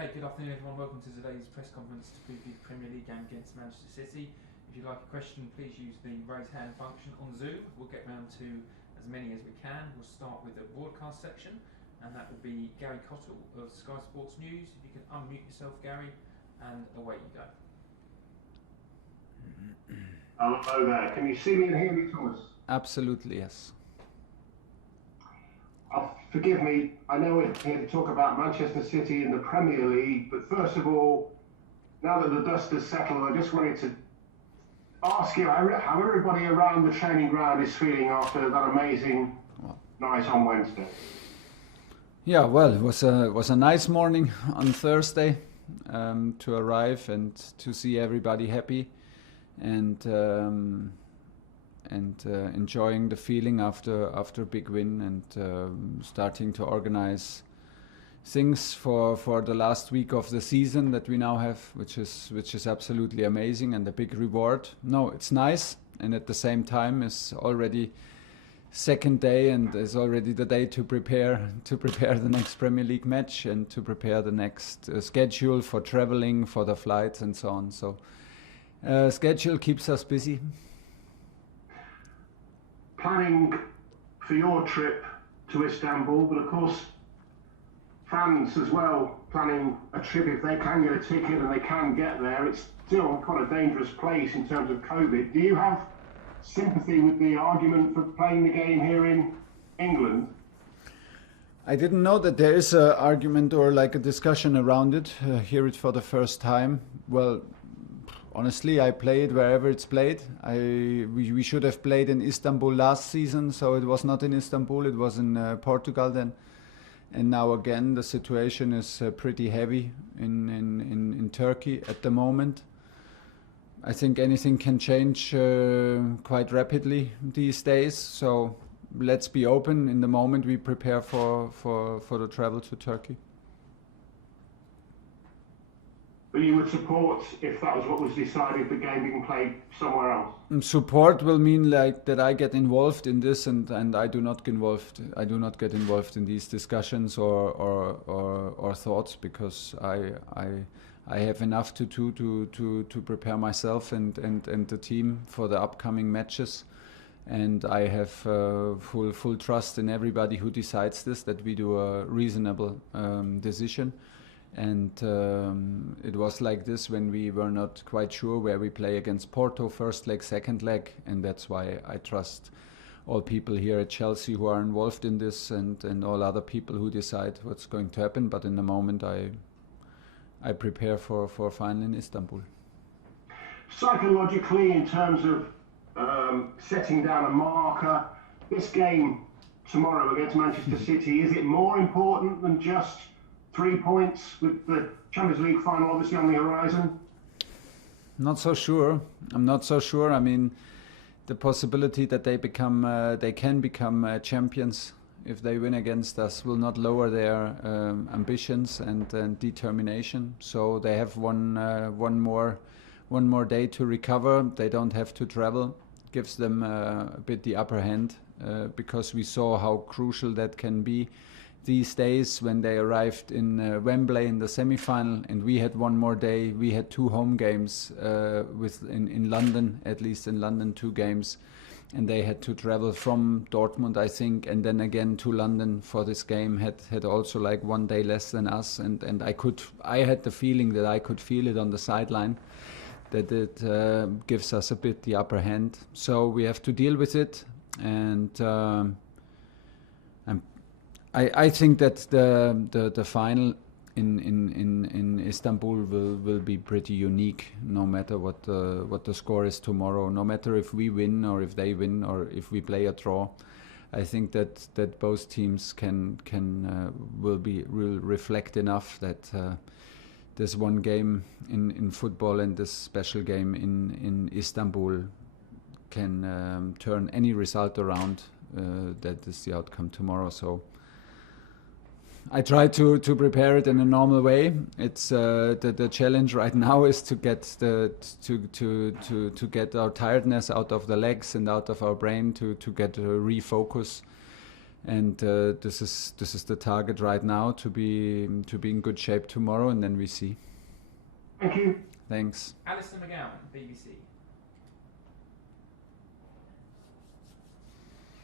Okay, good afternoon everyone. Welcome to today's press conference to preview the Premier League game against Manchester City. If you'd like a question, please use the raise hand function on Zoom. We'll get round to as many as we can. We'll start with the broadcast section, and that will be Gary Cottle of Sky Sports News. If you can unmute yourself, Gary, and away you go. Hello there. Can you see me and hear me, Thomas? Absolutely, yes. Forgive me, I know we're here to talk about Manchester City in the Premier League, but first of all, now that the dust has settled, I just wanted to ask you how everybody around the training ground is feeling after that amazing night on Wednesday. Yeah, well, it was a nice morning on Thursday to arrive and to see everybody happy and enjoying the feeling after a big win and starting to organize things for the last week of the season that we now have, which is absolutely amazing and a big reward. No, it's nice, and at the same time it's already second day and it's already the day to prepare the next Premier League match and to prepare the next schedule for traveling, for the flights and so on. So schedule keeps us busy. Planning for your trip to Istanbul, but of course fans as well planning a trip if they can get a ticket and they can get there. It's still quite a dangerous place in terms of COVID. Do you have sympathy with the argument for playing the game here in England? I didn't know that there is an argument or like a discussion around it. Hear it for the first time. Well, honestly, I play it wherever it's played. We should have played in Istanbul last season, so it was not in Istanbul, it was in Portugal then. And now again, the situation is pretty heavy in Turkey at the moment. I think anything can change quite rapidly these days, so let's be open in the moment we prepare for the travel to Turkey. But you would support, if that was what was decided, the game being played somewhere else? Support will mean like that I get involved in this and I do not get involved in these discussions or thoughts, because I have enough to do to prepare myself and the team for the upcoming matches. And I have full trust in everybody who decides this, that we do a reasonable decision. And it was like this when we were not quite sure where we play against Porto, first leg, second leg, and that's why I trust all people here at Chelsea who are involved in this and all other people who decide what's going to happen. But in the moment I prepare for a final in Istanbul. Psychologically, in terms of setting down a marker, this game tomorrow against Manchester City, is it more important than just 3 points with the Champions League final obviously on the horizon? Not so sure. I'm not so sure. I mean, the possibility that they can become champions if they win against us will not lower their ambitions and determination. So they have one more day to recover. They don't have to travel. Gives them a bit the upper hand because we saw how crucial that can be these days when they arrived in Wembley in the semi-final, and we had one more day. We had 2 home games in London, at least in London 2 games, and they had to travel from Dortmund, I think, and then again to London for this game. Had also like 1 day less than us, and I had the feeling that I could feel it on the sideline, that it gives us a bit the upper hand. So we have to deal with it, and I think that the final in Istanbul will be pretty unique, no matter what the score is tomorrow, no matter if we win or if they win or if we play a draw. I think that both teams will reflect enough that this one game in football and this special game in Istanbul can turn any result around. That is the outcome tomorrow. So I try to prepare it in a normal way. It's the challenge right now is to get to get our tiredness out of the legs and out of our brain, to get a refocus And this is the target right now, to be in good shape tomorrow, and then we see. Thank you. Thanks. Alistair McGowan, BBC.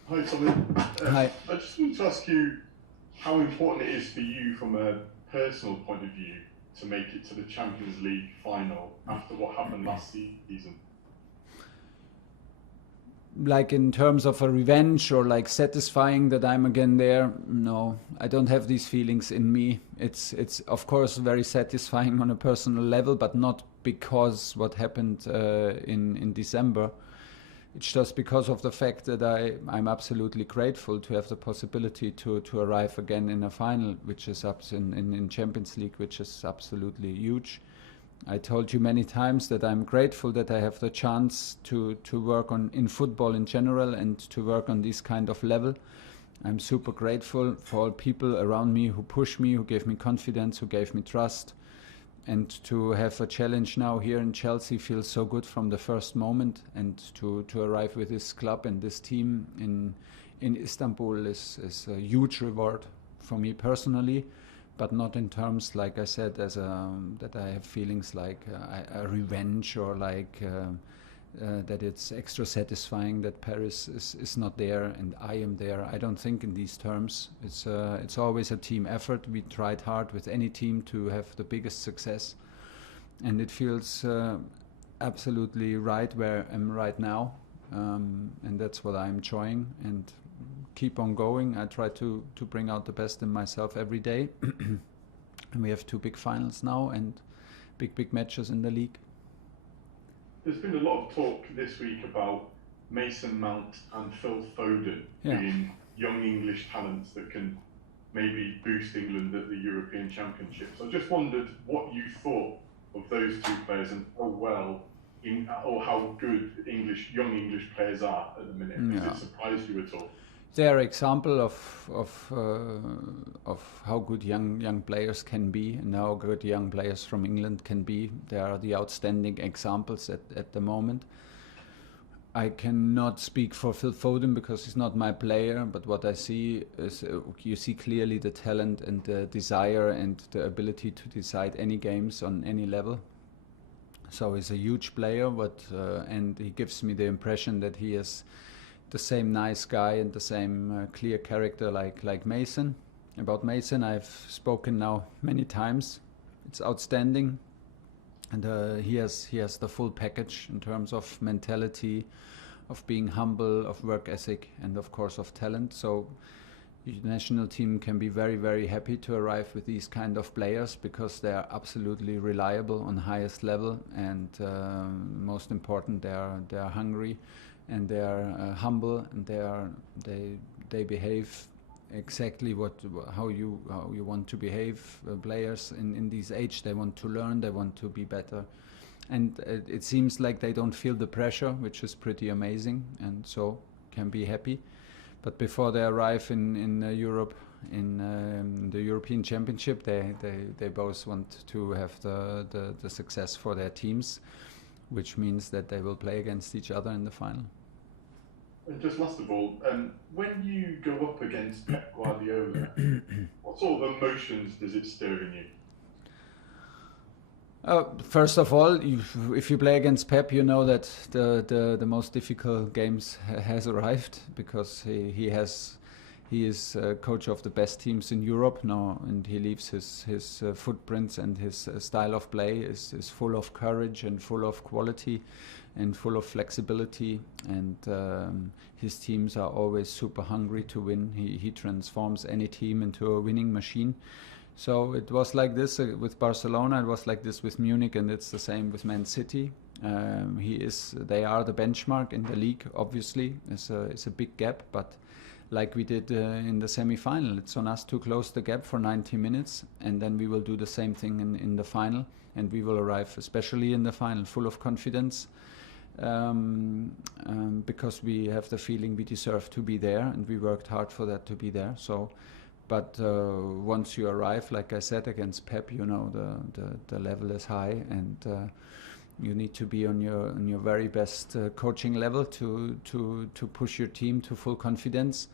Hi, Tommy. Hi. I just wanted to ask you how important it is for you from a personal point of view to make it to the Champions League final after what happened last season. Like in terms of a revenge or like satisfying that I'm again there, no, I don't have these feelings in me. It's of course very satisfying on a personal level, but not because what happened in December. It's just because of the fact that I'm absolutely grateful to have the possibility to arrive again in a final, which is in Champions League, which is absolutely huge. I told you many times that I'm grateful that I have the chance to work in football in general and to work on this kind of level. I'm super grateful for all people around me who push me, who gave me confidence, who gave me trust. And to have a challenge now here in Chelsea feels so good from the first moment. And to arrive with this club and this team in Istanbul is a huge reward for me personally. But not in terms, like I said, that I have feelings like a revenge or like that it's extra satisfying that Paris is not there and I am there. I don't think in these terms. It's always a team effort. We tried hard with any team to have the biggest success, and it feels absolutely right where I am right now, and that's what I'm enjoying. And keep on going. I try to bring out the best in myself every day. And we have 2 big finals now and big matches in the league. There's been a lot of talk this week about Mason Mount and Phil Foden being young English talents that can maybe boost England at the European Championships. I just wondered what you thought of those 2 players and or how good young English players are at the minute. Has it surprised you at all? They are example of how good young players can be and how good young players from England can be. They are the outstanding examples at the moment. I cannot speak for Phil Foden because he's not my player, but what I see is you see clearly the talent and the desire and the ability to decide any games on any level. So he's a huge player, and he gives me the impression that he is the same nice guy and the same clear character like Mason. About Mason I've spoken now many times. It's outstanding, and he has the full package in terms of mentality, of being humble, of work ethic, and of course of talent. So the national team can be very, very happy to arrive with these kind of players because they are absolutely reliable on highest level, and most important, they are hungry. And they are humble, and they behave exactly how you want to behave. Players in this age, they want to learn, they want to be better, and it seems like they don't feel the pressure, which is pretty amazing, and so can be happy. But before they arrive in Europe, in the European Championship, they both want to have the success for their teams, which means that they will play against each other in the final. And just last of all, when you go up against Pep Guardiola, what sort of emotions does it stir in you? First of all, if you play against Pep, you know that the most difficult games has arrived, because he is coach of the best teams in Europe now, and he leaves his footprints, and his style of play is full of courage and full of quality and full of flexibility, and his teams are always super hungry to win. He transforms any team into a winning machine. So it was like this with Barcelona, it was like this with Munich, and it's the same with Man City. They are the benchmark in the league, obviously. It's a big gap, but like we did in the semi-final, it's on us to close the gap for 90 minutes, and then we will do the same thing in the final, and we will arrive, especially in the final, full of confidence, because we have the feeling we deserve to be there, and we worked hard for that to be there. So, but once you arrive, like I said, against Pep, you know the level is high, and you need to be on your very best coaching level to push your team to full confidence.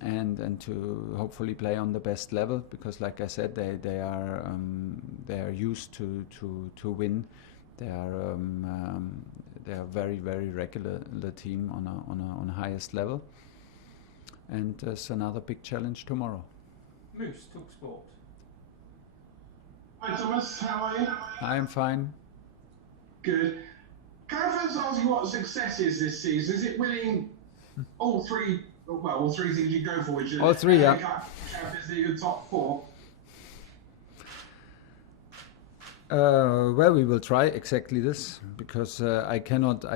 and to hopefully play on the best level, because like I said, they are used to win. They are very, very regular team on a highest level, and it's another big challenge tomorrow. Moose, talk sport. Hi Thomas, how are you? I'm fine. Good. Can I first ask you what success is this season? Is it winning all three things you go for, which are all three, FA yeah. Cup, Champions League, and top four? Well, we will try exactly this, because I cannot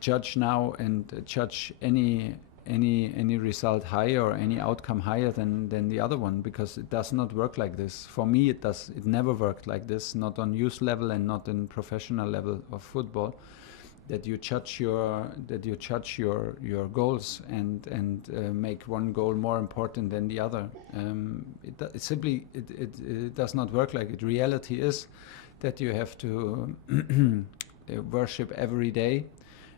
judge now and judge any result higher or any outcome higher than the other one, because it does not work like this. For me, it never worked like this, not on youth level and not in professional level of football, that you judge your goals and make one goal more important than the other. It simply does not work like it. Reality is that you have to worship every day,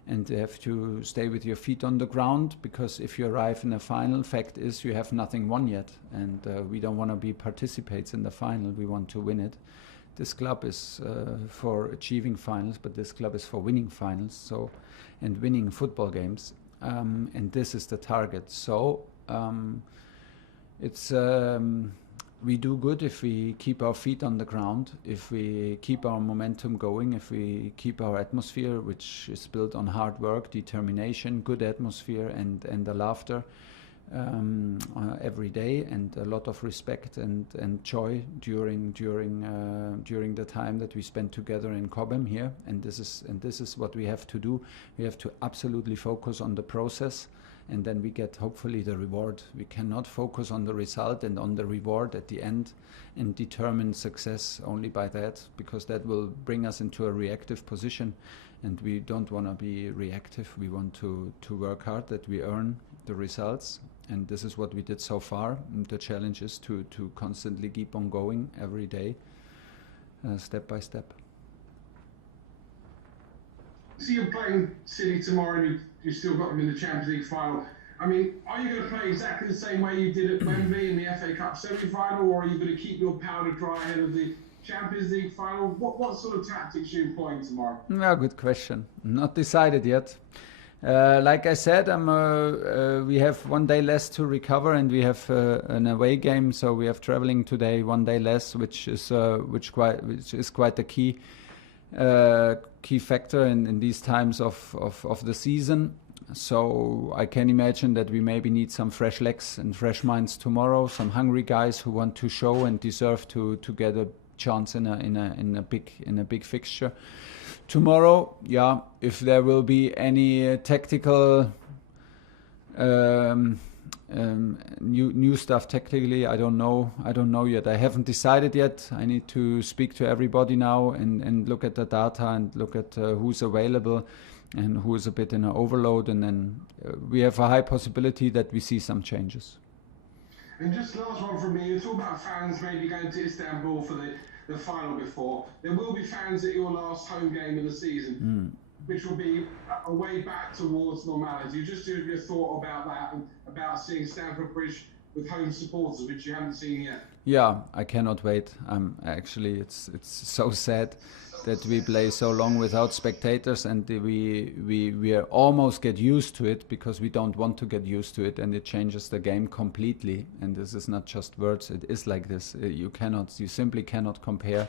and you have to stay with your feet on the ground, because if you arrive in a final, fact is you have nothing won yet, and we don't want to be participants in the final. We want to win it. This club is for achieving finals, but this club is for winning finals, and winning football games, and this is the target. So it's we do good if we keep our feet on the ground, if we keep our momentum going, if we keep our atmosphere, which is built on hard work, determination, good atmosphere, and the laughter every day, and a lot of respect and joy during the time that we spend together in Cobham here. And this is what we have to do. We have to absolutely focus on the process, and then we get hopefully the reward. We cannot focus on the result and on the reward at the end and determine success only by that, because that will bring us into a reactive position, and we don't want to be reactive. We want to work hard, that we earn the results, and this is what we did so far. And the challenge is to constantly keep on going every day, step by step. So you're playing City tomorrow, and you've still got them in the Champions League final. I mean, are you going to play exactly the same way you did at Wembley in the FA Cup semi-final, or are you going to keep your powder dry ahead of the Champions League final? What sort of tactics are you employing tomorrow? Yeah, good question. Not decided yet. Like I said, we have one day less to recover, and we have an away game, so we have traveling today one day less, which is quite a key factor in these times of the season. So I can imagine that we maybe need some fresh legs and fresh minds tomorrow, some hungry guys who want to show and deserve to get a chance in a big fixture tomorrow. Yeah, if there will be any tactical new stuff tactically, I don't know yet. I haven't decided yet. I need to speak to everybody now and look at the data and look at who's available and who is a bit in an overload, and then we have a high possibility that we see some changes. And just last one from me, you talk about fans maybe going to Istanbul for the final before. There will be fans at your last home game of the season, which will be a way back towards normality. Just your thought about that, and about seeing Stamford Bridge with home supporters, which you haven't seen yet. Yeah, I cannot wait. Actually, it's so sad that we play so long without spectators, and we almost get used to it, because we don't want to get used to it, and it changes the game completely. And this is not just words; it is like this. You simply cannot compare.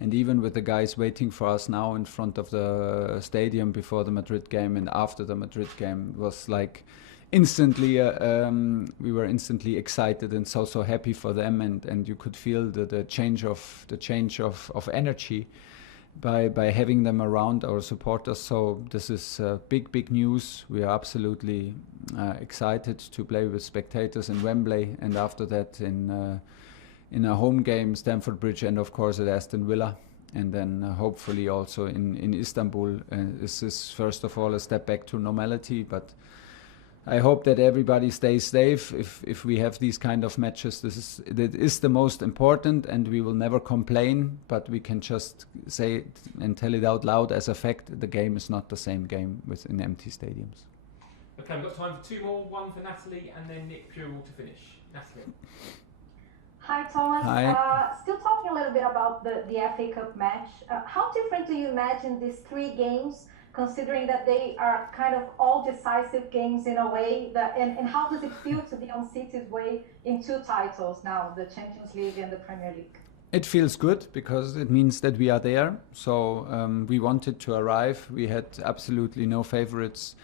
And even with the guys waiting for us now in front of the stadium before the Madrid game and after the Madrid game, it was like instantly we were instantly excited and so happy for them, and you could feel the change of energy by having them around, our supporters. So this is big news. We are absolutely excited to play with spectators in Wembley, and after that in a home game, Stamford Bridge, and of course at Aston Villa, and then hopefully also in Istanbul. This is first of all a step back to normality, but I hope that everybody stays safe. If we have these kind of matches, that is the most important, and we will never complain, but we can just say it and tell it out loud as a fact: the game is not the same game within empty stadiums. Okay, we've got time for two more. One for Natalie and then Nick Purell to finish. Natalie. Hi, Thomas. Hi. Still talking a little bit about the FA Cup match. How different do you imagine these three games, considering that they are kind of all decisive games in a way? And how does it feel to be on City's way in two titles now, the Champions League and the Premier League? It feels good because it means that we are there. So we wanted to arrive. We had absolutely no favorites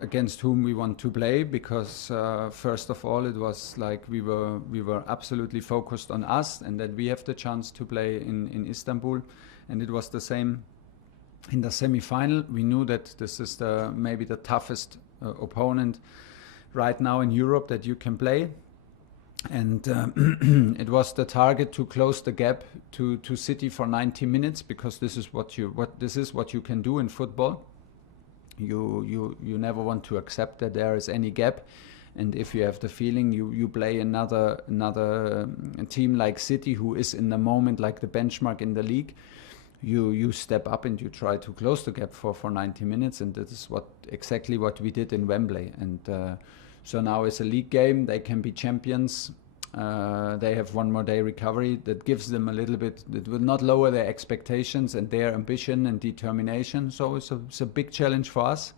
against whom we want to play, because first of all it was like we were absolutely focused on us and that we have the chance to play in Istanbul, and it was the same in the semi-final. We knew that this is maybe the toughest opponent right now in Europe that you can play, and it was the target to close the gap to City for 90 minutes, because this is what you can do in football. You never want to accept that there is any gap, and if you have the feeling you play another team like City, who is in the moment like the benchmark in the league, you step up and you try to close the gap for 90 minutes, and that is exactly what we did in Wembley. And so now it's a league game. They can be champions. They have one more day recovery. That gives them a little bit. It will not lower their expectations and their ambition and determination. So it's a big challenge for us.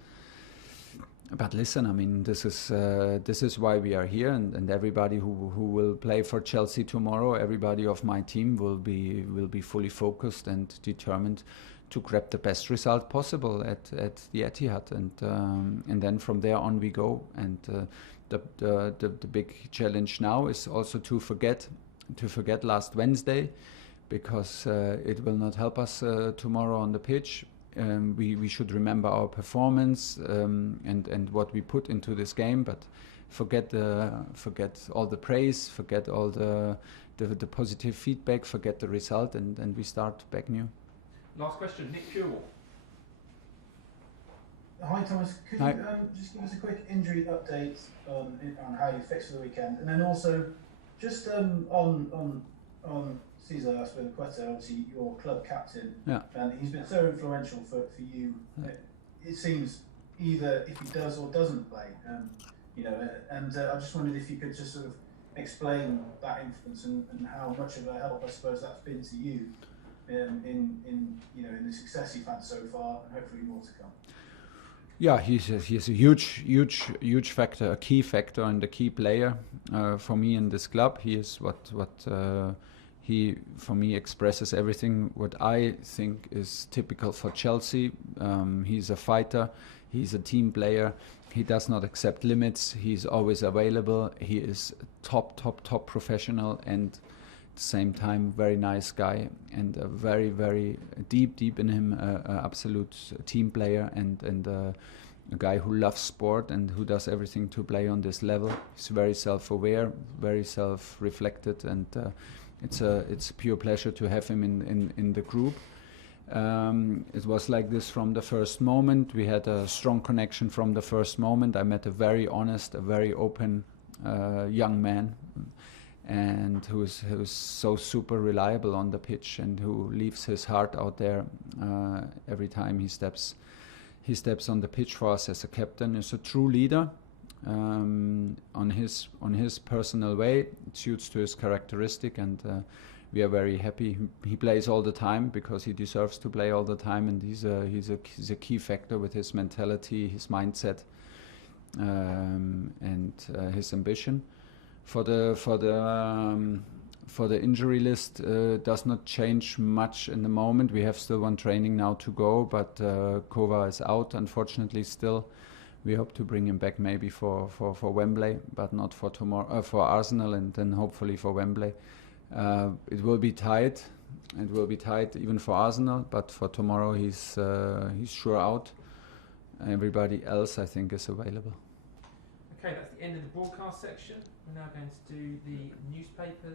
But listen, I mean, this is why we are here, and everybody who will play for Chelsea tomorrow, everybody of my team will be fully focused and determined to grab the best result possible at the Etihad, and then from there on we go. And the big challenge now is also to forget last Wednesday, because it will not help us tomorrow on the pitch. We should remember our performance and what we put into this game, but forget all the praise, forget all the positive feedback, forget the result, and we start back new. Last question, Nick Purell. Hi Thomas, could you just give us a quick injury update on how you fixed for the weekend, and then also just on Cesar Azpilicueta, obviously your club captain, and he's been so influential for you. It seems either if he does or doesn't play, and I just wondered if you could just sort of explain that influence and how much of a help I suppose that's been to you in the success you've had so far, and hopefully more to come. Yeah, he's a huge factor, a key factor, and a key player for me in this club. He is what he for me expresses everything what I think is typical for Chelsea. He's a fighter. He's a team player. He does not accept limits. He's always available. He is top professional, and at the same time very nice guy, and a very deep in him, absolute team player, and a guy who loves sport and who does everything to play on this level. He's very self-aware, very self-reflected, and it's a pure pleasure to have him in the group. It was like this from the first moment. We had a strong connection from the first moment. I met a very honest, a very open young man, and who's so super reliable on the pitch, and who leaves his heart out there every time he steps on the pitch for us as a captain. Is a true leader on his personal way. It suits to his characteristic, and we are very happy. He plays all the time because he deserves to play all the time, and he's a key factor with his mentality, his mindset, and his ambition. For the injury list, does not change much in the moment. We have still one training now to go, but Kova is out, unfortunately, still. We hope to bring him back maybe for Wembley, but not for tomorrow, for Arsenal, and then hopefully for Wembley. It will be tight. It will be tight even for Arsenal, but for tomorrow he's sure out. Everybody else, I think, is available. Okay, that's the end of the broadcast section. We're now going to do the newspapers.